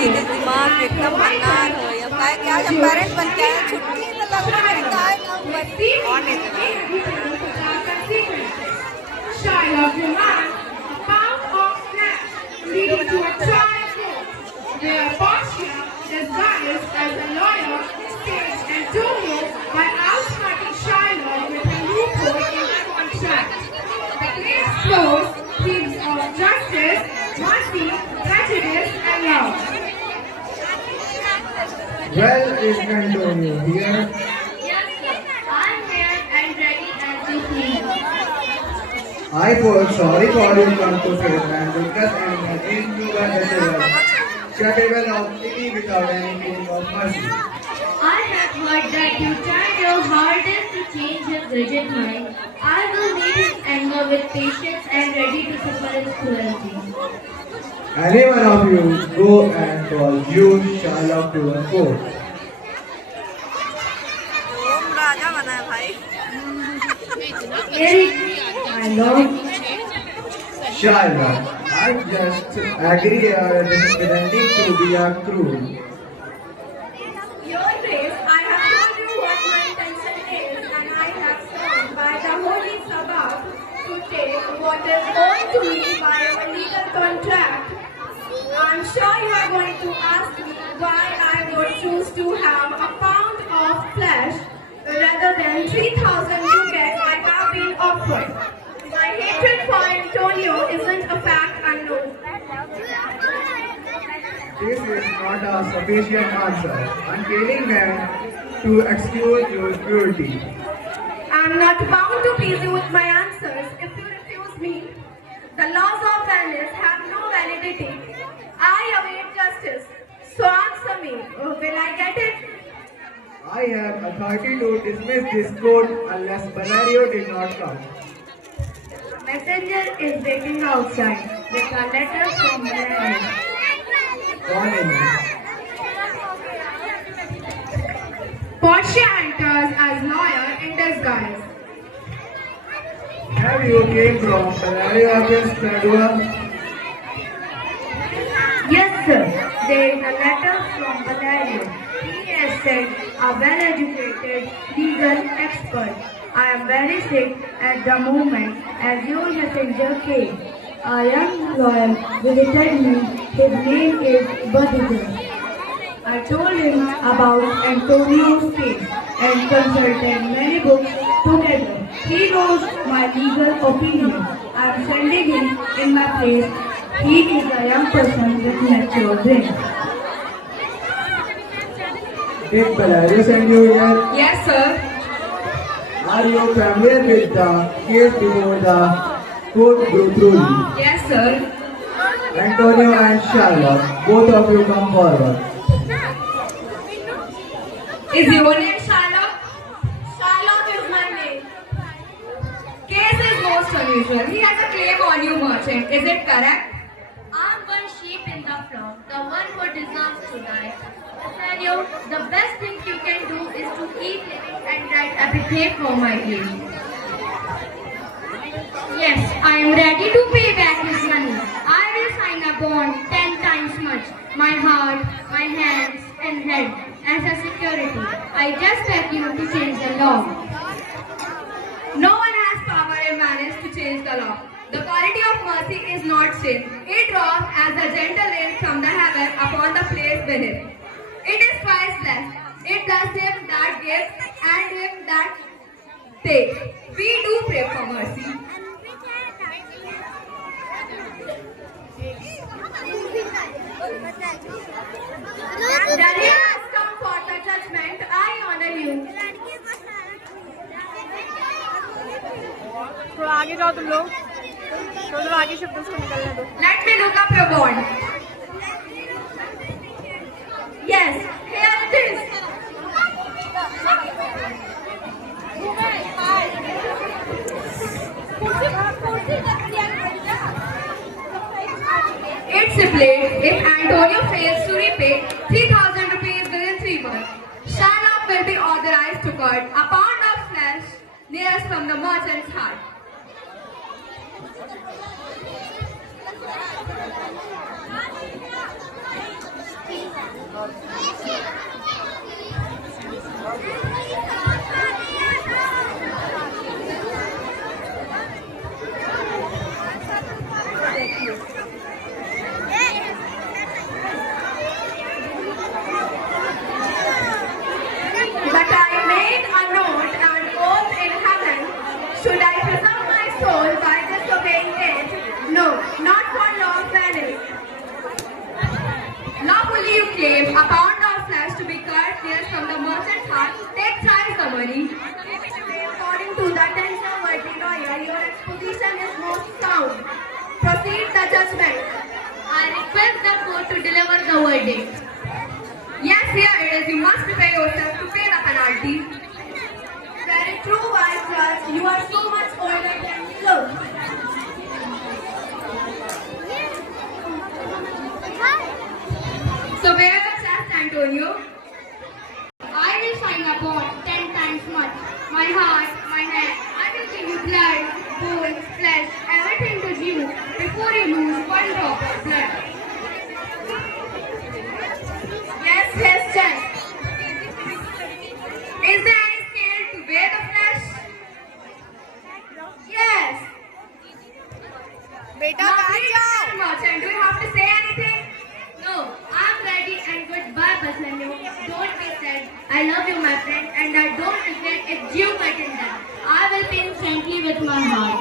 के दिमाग एकदम भंगार हो अब काय क्या जब पेरेंट्स बन के आए छुट्टी तो लग रहा है काय काम बड़ी कौन है Shylock demands a pound of flesh, leading to a trial court, where Portia, disguised as a lawyer, staged Antonio by outsmarting Shylock with a loophole in the contract. The case flows themes of justice, mercy, prejudice, and love. Well, is Antonio here? Yes, sir. I'm here and ready as you please. I felt sorry for you come to film and discuss an indivisible, capable of pity without any feeling of mercy. I have heard that you tried your hardest to change his rigid mind. I will meet his anger with patience and ready to suffer his cruelty. Any one of you go and call Jude Shylock to the court. ओम राजा बना है भाई My lord, Shylock, I just agree you are pretending to be a cruel. Your Grace, I have told you what my intention is, and I have sworn by the Holy Sabbath to take what is owing to me by our legal contract. I'm sure you are going to ask me why I would choose to have a pound of flesh rather than 3,000 ducats I have been offered. My hatred for Antonio isn't a fact unknown. This is not a sufficient answer. I'm telling them to excuse your cruelty. I'm not bound to please you with my answers if you refuse me. The laws of Venice have no validity. I await justice. So answer me. Will I get it? I have authority to dismiss this court unless Valerio did not come. The messenger is waiting outside with a letter from Valerio. Gone in it. Portia enters as lawyer in disguise. Have you came from Valerio office, Padua? Yes, sir. There is a letter from Valerio. He has said a well-educated legal expert. I am very sick at the moment as your messenger came. A young lawyer visited me. His name is Badiger. I told him about Antonio's case and consulted many books together. He knows my legal opinion. I am sending him in my place. He is a young person with mature brain. Did Valerio send you here? Yes, sir. Are you familiar with the case before the court Brutrulli? Yes, sir. Antonio and Shylock, both of you come forward. Is your name Shylock? Shylock is my name. Case is most unusual. He has a claim on you, merchant. Is it correct? I'm one sheep in the flock, the one who deserves to die. Nathaniel, the best thing you can do is to keep living and write epitaph for my claim. Yes, I am ready to pay back his money. I will sign a bond 10 times much. My heart, my hands and head as a security. I just beg you to change the law. No one has power in Venice to change the law. The quality of mercy is not sin. It drops as a gentle rain from the heaven upon the place beneath. It is twice blessed. It blesses him that gives and him that takes. We do pray for mercy. Daniel has come for the judgment. I honor you. थोड़ा आगे जाओ तुम लोग थोड़ा आगे shift उसको निकलने दो Let me look up your bond. Yes, here it is. It's a plate. If Antonio fails to repay 3,000 rupees within 3 months, Shylock will be authorized to cut a pound of flesh nearest from the merchant's heart. But I made a note and oath in heaven. Should I preserve my soul by disobeying it? No, not for long vanish. Lawfully you claim a pound of flesh to be courteous from the merchant's heart. Take thrice the money. According to the tension-worthy lawyer, your exposition is most sound. Proceed the judgment. I request the court to deliver the verdict. Yes, here it is. You must prepare yourself to pay the penalty. Very true, wise judge. You are so much older than you look. So where the chest, Antonio? I will sign a bond 10 times much. My heart, my head, I will give you blood, bones, flesh, everything to you before you lose one drop of blood. Yes, yes, chest. Is there any scale to weigh the flesh? Yes. बेटा Now, बैठ please, जाओ. Mr. Merchant, do you have to say anything? No, I'm ready and goodbye, Bassanio. Don't be sad. I love you, my friend, and I don't regret if you met in them. I will pay instantly with my heart.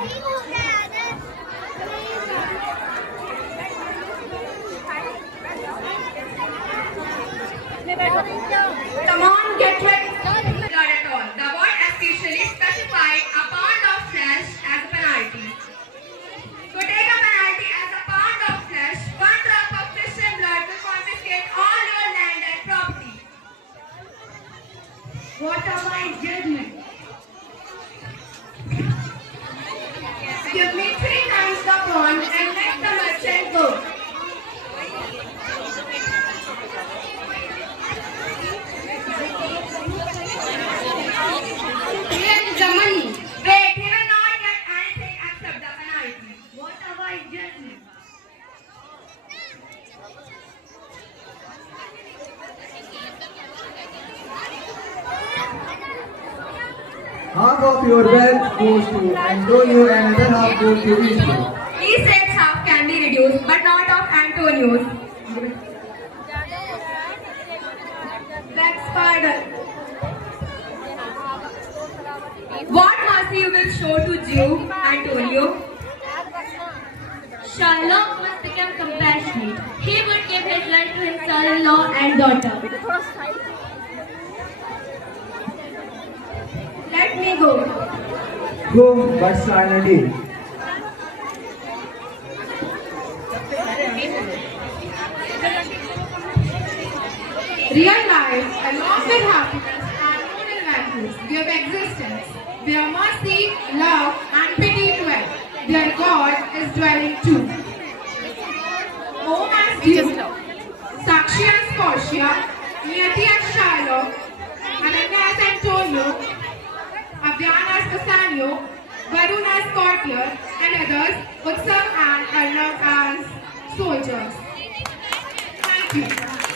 Come on, get ready. Not at all. The word officially specified a pound of flesh as a penalty. To take a penalty as a pound of flesh, one drop of Christian blood will confiscate all your land and property. What a wise judgment. Give me 3 times the bond and let the merchant go. Here is the money. Wait, he will not get anything except the penalty. What a wise judgment. Half of your wealth goes to Antonio and other half goes to Vishnu. He said half can be reduced, but not of Antonio's. That's pardon. What mercy you will show to Jew, Antonio? Shylock must become compassionate. He would give his life to his son-in-law and daughter. Let me go. Go, but silently. Real life, along with happiness and moral values, give existence. Their mercy, love, and pity dwell. Their God is dwelling too. Om as Dew, Sakshi as Portia, Niyati as Shylock, Ananya as Antonio, Abyan as Bassanio, Varun as courtier, and others would serve and are loved as soldiers. Thank you.